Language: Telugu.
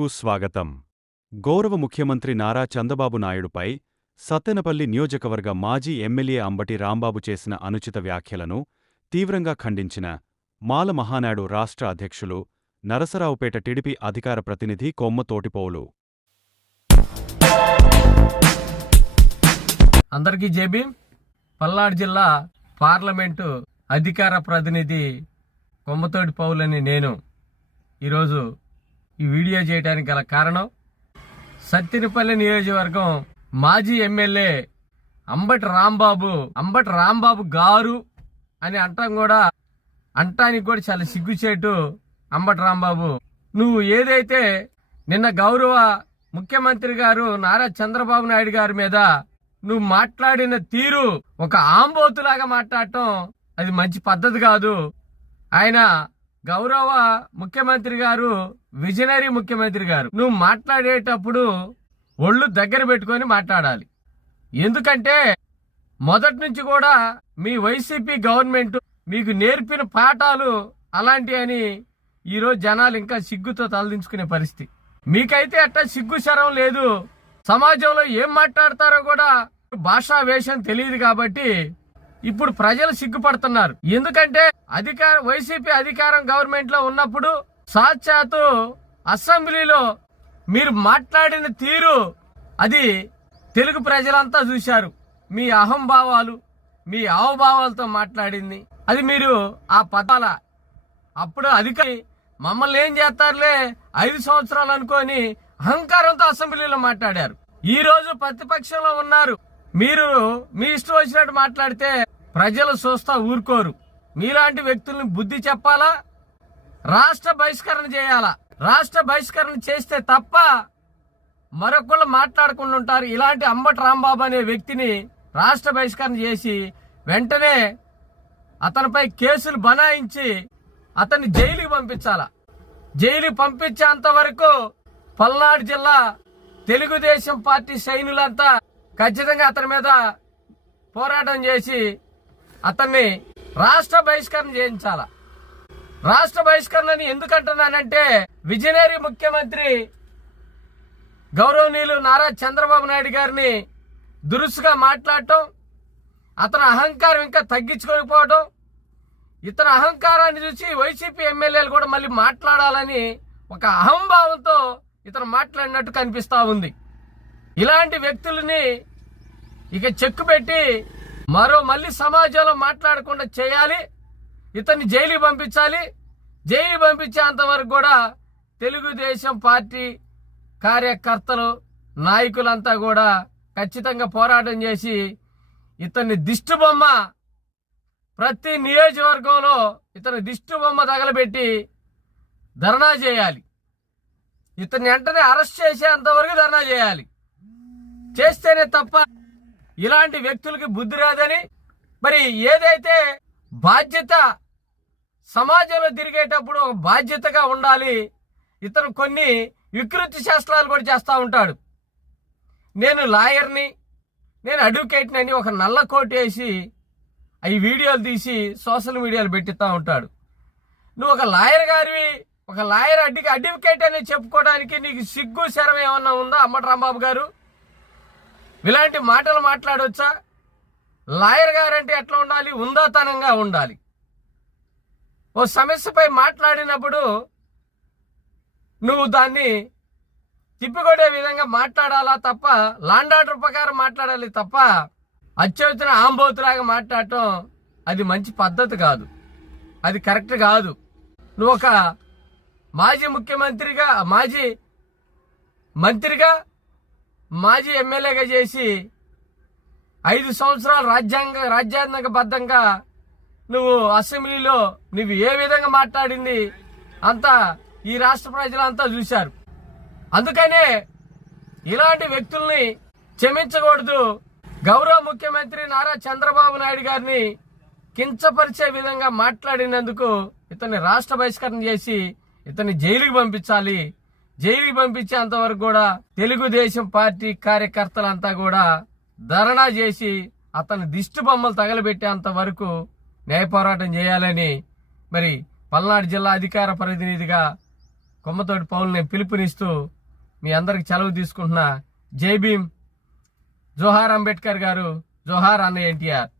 న్యూస్కు స్వాగతం. గౌరవ ముఖ్యమంత్రి నారా చంద్రబాబు నాయుడుపై సత్తెనపల్లి నియోజకవర్గ మాజీ ఎమ్మెల్యే అంబటి రాంబాబు చేసిన అనుచిత వ్యాఖ్యలను తీవ్రంగా ఖండించిన మాల మహానాడు రాష్ట్ర అధ్యక్షులు నరసరావుపేట టీడీపీ అధికార ప్రతినిధి కొమ్మ తోటిపోవులు. అందరికీ జేబీ. పల్నాడు జిల్లా పార్లమెంటు అధికార ప్రతినిధి కొమ్మతోటి పౌలని నేను ఈరోజు ఈ వీడియో చేయడానికి గల కారణం, సత్తెనపల్లి నియోజకవర్గం మాజీ ఎమ్మెల్యే అంబటి రాంబాబు గారు అని అంటానికి కూడా చాలా సిగ్గుచేటు. అంబటి రాంబాబు, నువ్వు ఏదైతే నిన్న గౌరవ ముఖ్యమంత్రి గారు నారా చంద్రబాబు నాయుడు గారి మీద నువ్వు మాట్లాడిన తీరు ఒక ఆంబోతులాగా మాట్లాడటం అది మంచి పద్ధతి కాదు. ఆయన గౌరవ ముఖ్యమంత్రి గారు, విజనరీ ముఖ్యమంత్రి గారు, నువ్వు మాట్లాడేటప్పుడు ఒళ్ళు దగ్గర పెట్టుకొని మాట్లాడాలి. ఎందుకంటే మొదటి నుంచి కూడా మీ వైసీపీ గవర్నమెంట్ మీకు నేర్పిన పాఠాలు అలాంటి అని ఈరోజు జనాలు ఇంకా సిగ్గుతో తలదించుకునే పరిస్థితి. మీకైతే అట్టా సిగ్గు శరం లేదు. సమాజంలో ఏం మాట్లాడతారో కూడా భాషా వేషం తెలియదు కాబట్టి ఇప్పుడు ప్రజలు సిగ్గుపడుతున్నారు. ఎందుకంటే వైసీపీ అధికారం గవర్నమెంట్ లో ఉన్నప్పుడు సాక్షాత్తు అసెంబ్లీలో మీరు మాట్లాడిన తీరు అది తెలుగు ప్రజలంతా చూశారు. మీ అహంభావాలు, మీ అవభావాలతో మాట్లాడింది అది మీరు ఆ పదాల అప్పుడు అధికారి మమ్మల్ని ఏం చేస్తారులే 5 సంవత్సరాలు అనుకొని అహంకారంతో అసెంబ్లీలో మాట్లాడారు. ఈ రోజు ప్రతిపక్షంలో ఉన్నారు. మీరు మీ ఇష్టం వచ్చినట్టు మాట్లాడితే ప్రజలు చూస్తా ఊరుకోరు. మీలాంటి వ్యక్తుల్ని బుద్ధి చెప్పాలా, రాష్ట్ర బహిష్కరణ చేయాలా. రాష్ట్ర బహిష్కరణ చేస్తే తప్ప మరొకళ్ళు మాట్లాడకుండా ఉంటారు. ఇలాంటి అంబటి రాంబాబు అనే వ్యక్తిని రాష్ట్ర బహిష్కరణ చేసి వెంటనే అతనిపై కేసులు బనాయించి అతన్ని జైలుకి పంపించాలా. జైలుకి పంపించేంత వరకు పల్నాడు జిల్లా తెలుగుదేశం పార్టీ సైనికులంతా ఖచ్చితంగా అతని మీద పోరాటం చేసి అతన్ని రాష్ట్ర బహిష్కరణ చేయించాల. రాష్ట్ర బహిష్కరణని ఎందుకంటున్నానంటే విజనరీ ముఖ్యమంత్రి గౌరవనీయులు నారా చంద్రబాబు నాయుడు గారిని దురుసుగా మాట్లాడటం, అతని అహంకారం ఇంకా తగ్గించుకోకపోవడం, ఇతని అహంకారాన్ని చూసి వైసీపీ ఎమ్మెల్యేలు కూడా మళ్ళీ మాట్లాడాలని ఒక అహంభావంతో ఇతను మాట్లాడినట్టు కనిపిస్తా ఉంది. ఇలాంటి వ్యక్తులని ఇక చెక్కు పెట్టి మళ్ళీ సమాజంలో మాట్లాడకుండా చేయాలి. ఇతన్ని జైలుకి పంపించాలి. జైలు పంపించేంత వరకు కూడా తెలుగుదేశం పార్టీ కార్యకర్తలు, నాయకులంతా కూడా ఖచ్చితంగా పోరాటం చేసి ఇతన్ని దిష్టిబొమ్మ ప్రతి నియోజకవర్గంలో ఇతని దిష్టిబొమ్మ తగలబెట్టి ధర్నా చేయాలి. ఇతన్ని వెంటనే అరెస్ట్ చేసేంత వరకు ధర్నా చేయాలి. చేస్తేనే తప్ప ఇలాంటి వ్యక్తులకి బుద్ధి రాదని, మరి ఏదైతే బాధ్యత సమాజంలో తిరిగేటప్పుడు ఒక బాధ్యతగా ఉండాలి. ఇతను కొన్ని వికృతి శాస్త్రాలు కూడా చేస్తూ ఉంటాడు. నేను లాయర్ని, నేను అడ్వకేట్ని అని ఒక నల్ల కోట్ వేసి ఈ వీడియోలు తీసి సోషల్ మీడియాలో పెట్టిస్తూ ఉంటాడు. నువ్వు ఒక లాయర్ గారివి, ఒక లాయర్ అడ్వకేట్ అని చెప్పుకోవడానికి నీకు సిగ్గు శరం ఏమన్నా ఉందా అంబటి రాంబాబు గారు? ఇలాంటి మాటలు మాట్లాడవచ్చా? లాయర్ గారంటే ఎట్లా ఉండాలి? ఉందాతనంగా ఉండాలి. ఓ సమస్యపై మాట్లాడినప్పుడు నువ్వు దాన్ని తిప్పికొడే విధంగా మాట్లాడాలా తప్ప, లాండ్ ఆర్డర్ ప్రకారం మాట్లాడాలి తప్ప అత్యవసర ఆంబోతులాగా మాట్లాడటం అది మంచి పద్ధతి కాదు, అది కరెక్ట్ కాదు. నువ్వు ఒక మాజీ ముఖ్యమంత్రిగా, మాజీ మంత్రిగా, మాజీ ఎమ్మెల్యేగా చేసి 5 సంవత్సరాలు రాజ్యాంగబద్ధంగా నువ్వు అసెంబ్లీలో నువ్వు ఏ విధంగా మాట్లాడింది అంతా ఈ రాష్ట్ర ప్రజలంతా చూశారు. అందుకనే ఇలాంటి వ్యక్తుల్ని క్షమించకూడదు. గౌరవ ముఖ్యమంత్రి నారా చంద్రబాబు నాయుడు గారిని కించపరిచే విధంగా మాట్లాడినందుకు ఇతన్ని రాష్ట్ర బహిష్కరణ చేసి ఇతన్ని జైలుకి పంపించాలి. జైలుకి పంపించేంత వరకు కూడా తెలుగుదేశం పార్టీ కార్యకర్తలంతా కూడా ధర్నా చేసి అతని దిష్టి బొమ్మలు తగలబెట్టేంత వరకు న్యాయ పోరాటం చేయాలని మరి పల్నాడు జిల్లా అధికార ప్రతినిధిగా కొమ్మతోటి పౌల్ని పిలుపునిస్తూ మీ అందరికి సెలవు తీసుకుంటున్నా. జై భీమ్. జోహార్ అంబేద్కర్ గారు, జోహార్ అన్న ఎన్టీఆర్.